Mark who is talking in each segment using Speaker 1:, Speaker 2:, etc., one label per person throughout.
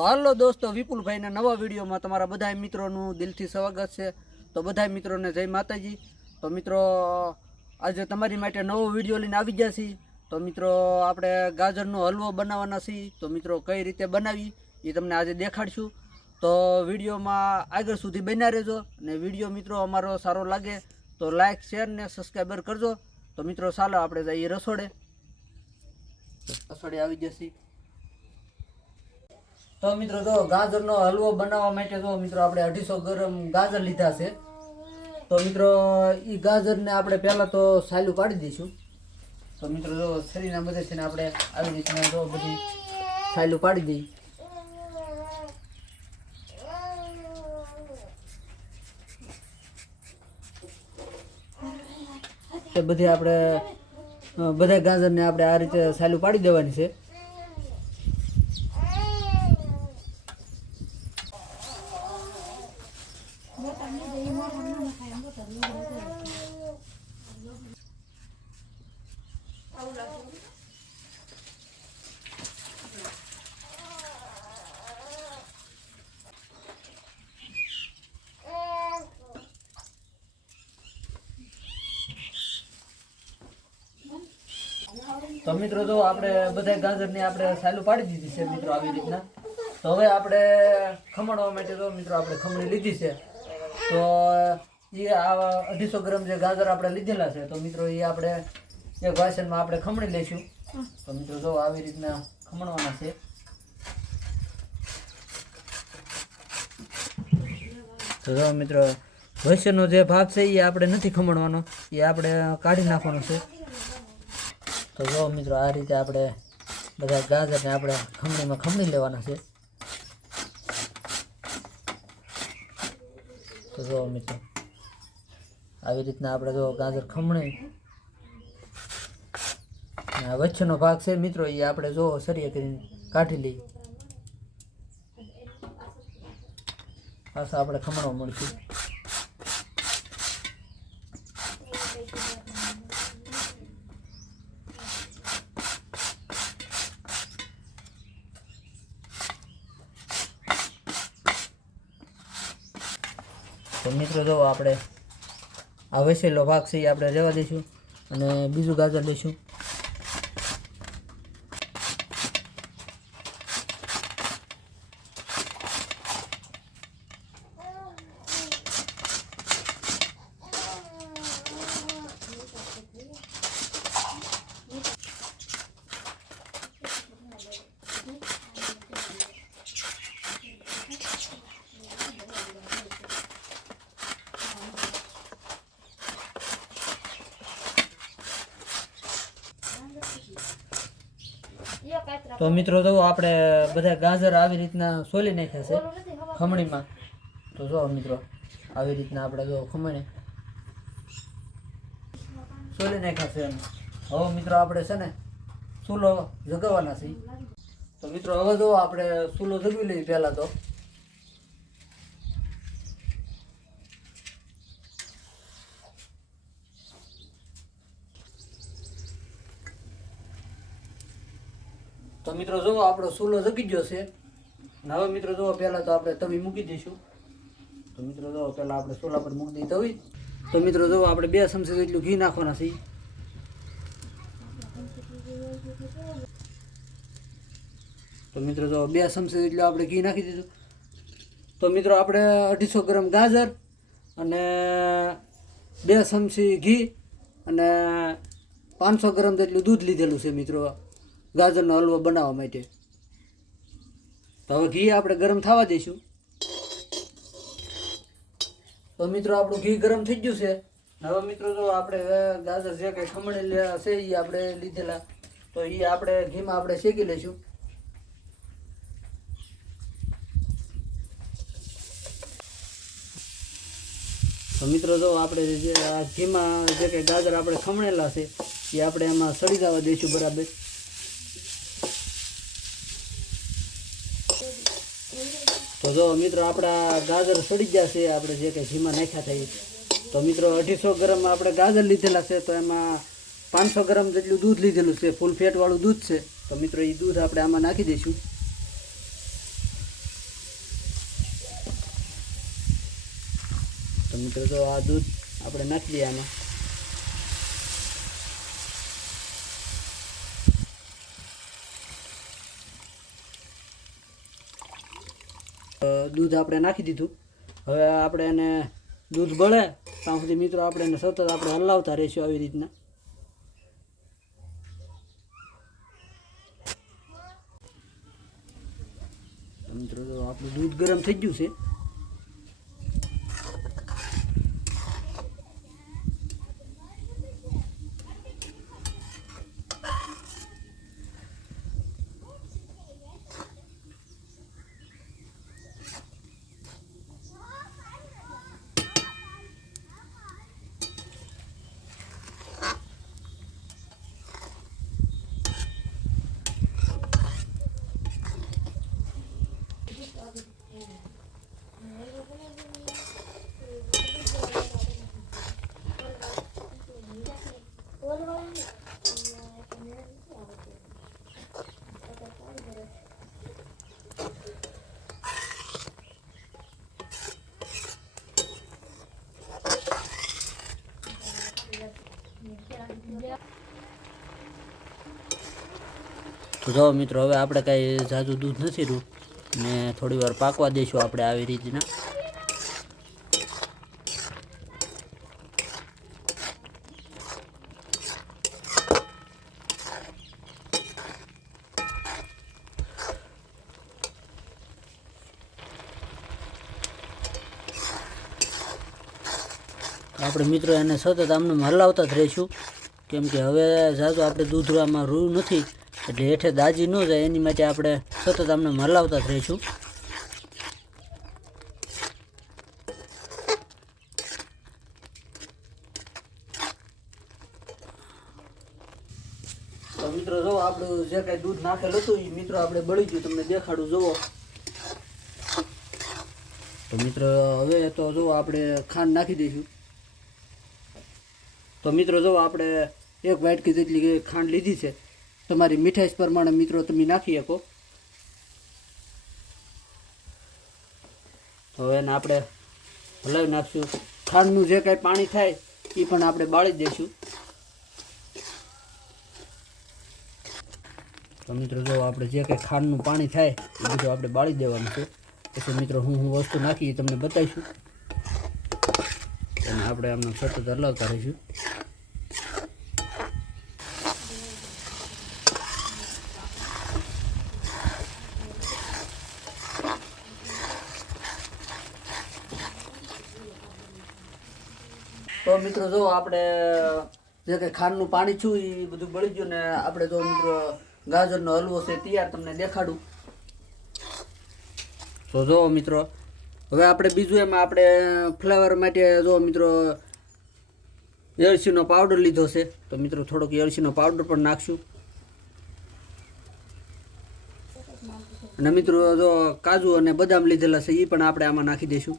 Speaker 1: તો હાલો દોસ્તો, વિપુલભાઈના નવા વિડીયોમાં તમારા બધા મિત્રોનું દિલથી સ્વાગત છે. તો બધા મિત્રોને જય માતાજી. તો મિત્રો, આજે તમારી માટે નવો વીડિયો લઈને આવી ગયા છીએ. તો મિત્રો, આપણે ગાજરનો હલવો બનાવવાના છીએ. તો મિત્રો, કઈ રીતે બનાવી એ તમને આજે દેખાડશું. તો વિડીયોમાં આગળ સુધી બન્યા રહેજો અને વીડિયો મિત્રો અમારો સારો લાગે તો લાઇક શેર ને સબસ્ક્રાઈબર કરજો. તો મિત્રો, ચાલો આપણે જઈએ રસોડે. રસોડે આવી જશે તો મિત્રો જો ગાજરનો હલવો બનાવવા માટે તો મિત્રો આપણે અઢીસો ગરમ ગાજર લીધા છે. તો મિત્રો એ ગાજરને આપણે પહેલાં તો સાયલું પાડી દઈશું. તો મિત્રો જો શરીરના છે ને આપણે આવી રીતના જો બધી સાયલું પાડી દઈએ તે બધી આપણે બધા ગાજરને આપણે આ રીતે સાયલું પાડી દેવાની છે. તો મિત્રો જો આપણે બધા ગાજરની આપણે સાયલું પાડી દીધી છે મિત્રો આવી રીતના. તો હવે આપણે ખમણવા માટે તો મિત્રો આપણે ખમણી લીધી છે. તો એ આ અઢીસો ગ્રામ જે ગાજર આપણે લીધેલા છે, તો મિત્રો એ આપણે એક વાસણમાં આપણે ખમણી લઈશું તો મિત્રો જો આવી રીતના ખમણવાના છે. તો જો મિત્રો વૈશ્યનો જે ભાગ છે એ આપણે નથી ખમણવાનો, એ આપણે કાઢી નાખવાનો છે. તો જો મિત્રો, આ રીતે આપણે બધા ગાજરને આપણે ખમણીમાં ખમણી લેવાના છે. તો જો મિત્રો, આવી રીતના આપણે જો ગાજર ખમણી વચ્ચેનો ભાગ છે મિત્રો, એ આપણે જો સરિયા કરીને કાઢી લઈએ. પાછા આપણે ખમણવા મળશું. મિત્રો જો આપણે આ વસેલો ભાગ છે એ આપણે રહેવા દઈશું અને બીજું ગાજર લઈશું. તો મિત્રો જો આપણે બધા ગાજર આવી રીતના સોલી નાખ્યા છે ખમણીમાં. તો જો મિત્રો, આવી રીતના આપણે જો ખમણી સોલી નાખ્યા છે. હવે મિત્રો આપણે છે ને ચૂલો જગાવવાના છે તો મિત્રો હવે જો આપણે ચૂલો જગવી લઈએ પહેલાં તો. મિત્રો જુઓ આપણો સોલો જગી ગયો છે. હવે મિત્રો જુઓ પહેલાં તો આપણે તવી મૂકી દઈશું. તો મિત્રો જુઓ પહેલાં આપણે સોલા પર મૂકી દઈ તવી તો મિત્રો જુઓ આપણે બે ચમચી જેટલું ઘી નાખવાના છે. તો મિત્રો, જો બે ચમચી જેટલું આપણે ઘી નાખી દીધું. તો મિત્રો, આપણે અઢીસો ગ્રામ ગાજર અને બે ચમચી ઘી અને પાંચસો ગ્રામ જેટલું દૂધ લીધેલું છે મિત્રો. ગાજરનો હલવો બનાવવા માટે. તો હવે ઘી આપણે ગરમ થવા દઈશું. તો મિત્રો, આપણું ઘી ગરમ થઈ ગયું છે. હવે મિત્રો, જો આપણે ગાજર જે કંઈ ખમણી છે એ આપણે લીધેલા. તો એ આપણે ઘીમાં આપણે શેકી લઈશું. તો મિત્રો, જો આપણે જે ઘીમાં જે કંઈ ગાજર આપણે ખમણેલા છે એ આપણે એમાં સડી જવા દઈશું બરાબર. તો જો મિત્રો આપણા ગાજર સડી ગયા છે, આપણે જે કંઈ ઘીમાં નાખ્યા થઈ તો મિત્રો અઢીસો ગ્રામ આપણે ગાજર લીધેલા છે, તો એમાં પાંચસો ગ્રામ જેટલું દૂધ લીધેલું છે, ફૂલ ફેટવાળું દૂધ છે. તો મિત્રો એ દૂધ આપણે આમાં નાખી દઈશું. તો મિત્રો જો આ દૂધ આપણે નાખી દઈએ આમાં. દૂધ આપણે નાખી દીધું. હવે આપણે એને દૂધ બળે ત્યાં સુધી મિત્રો આપણે એને સતત આપણે હલાવતા રહીશું આવી રીતના. મિત્રો આપણું દૂધ ગરમ થઈ ગયું છે. તો મિત્રો હવે આપણે કાંઈ ઝાઝું દૂધ નથી રહ્યું ને થોડી વાર પાકવા દઈશું આપણે આવી રીતના. આપણે મિત્રો એને સતત આમને હલાવતા જ રહીશું. કેમ કે હવે ઝાઝું આપણે દૂધવામાં રૂ નથી. એટલે હેઠે દાજી ન જાય, એની માટે આપણે સતત આમને મલાવતા જ રહીશું. મિત્રો, જો આપણું જે કાંઈ દૂધ નાખેલું હતું એ મિત્રો આપણે બળી ગયું. તમને દેખાડું, જુઓ. તો મિત્રો, હવે તો જો આપણે ખાંડ નાખી દઈશું. તો મિત્રો, જો આપણે એક વાટકી જેટલી ખાંડ લીધી છે તમારી મીઠાઈ પ્રમાણે મિત્રો તમે નાખી શકો. હવે એને આપણે હલાવી નાખશું. ખાંડનું જે કાંઈ પાણી થાય એ પણ આપણે બાળી દઈશું. તો મિત્રો જો આપણે જે કાંઈ ખાંડનું પાણી થાય, એ બધું આપણે બાળી દેવાનું છે. પછી મિત્રો હું હું વસ્તુ નાખી તમને બતાવીશું. અને આપણે આમને સતત હલાવતા રહીશું તો મિત્રો જો આપણે જે કંઈ ખાંડનું પાણી છું એ બધું બળી ગયું ને આપણે જો મિત્રો ગાજરનો હલવો છે તૈયાર તમને દેખાડું. તો જો મિત્રો, હવે આપણે બીજું એમાં આપણે ફ્લેવર માટે જો મિત્રો એળસીનો પાવડર લીધો છે. તો મિત્રો થોડોક એળસીનો પાવડર પણ નાખશું. અને મિત્રો જો કાજુ અને બદામ લીધેલા છે એ પણ આપણે આમાં નાખી દઈશું.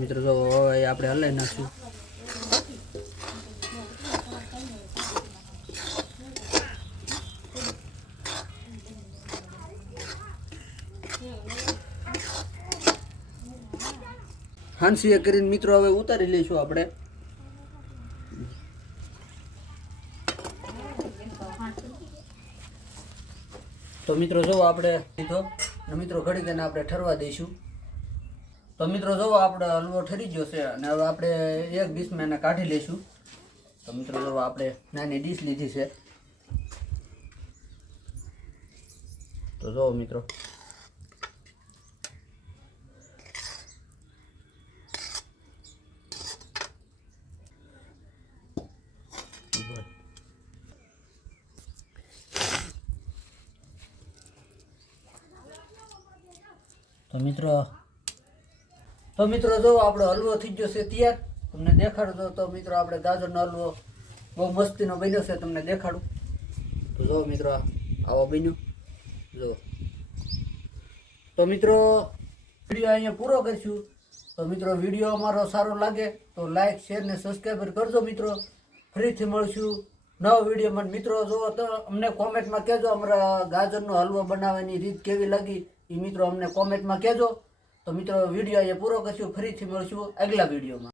Speaker 1: મિત્રો તો હવે આપણે હલાવી નાખશું. હાંસીએ કરીને મિત્રો હવે ઉતારી લઈશું આપણે. તો મિત્રો, જો આપણે, મિત્રો ઘડી તેને આપણે ઠરવા દઈશું. તો મિત્રો જોવો આપણે હલવો ઠરી ગયો છે અને હવે આપણે એક ડીશમાં એને કાઢી લઈશું. તો મિત્રો જો આપણે નાની ડીશ લીધી છે. તો જુઓ મિત્રો. તો મિત્રો તો મિત્રો જો આપણો હલવો થઈ ગયો છે તૈયાર, તમને દેખાડું તો મિત્રો આપણે ગાજરનો હલવો બહુ મસ્તીનો બન્યો છે, તમને દેખાડું. તો જો મિત્રો આવો બન્યો. જો. તો મિત્રો વીડિયો અહીંયા પૂરો કરીશું. તો મિત્રો વીડિયો અમારો સારો લાગે તો લાઈક, શેર ને સબસ્ક્રાઈબર કરજો મિત્રો. ફરીથી મળશું નવો વિડીયોમાં. મિત્રો જો તો અમને કોમેન્ટમાં કહેજો અમારા ગાજરનો હલવો બનાવવાની રીત કેવી લાગી. એ મિત્રો અમને કોમેન્ટમાં કહેજો. તો મિત્રો વીડિયો અહીંયા પૂરો કરશું. ફરીથી મળશું આગલા વિડીયોમાં.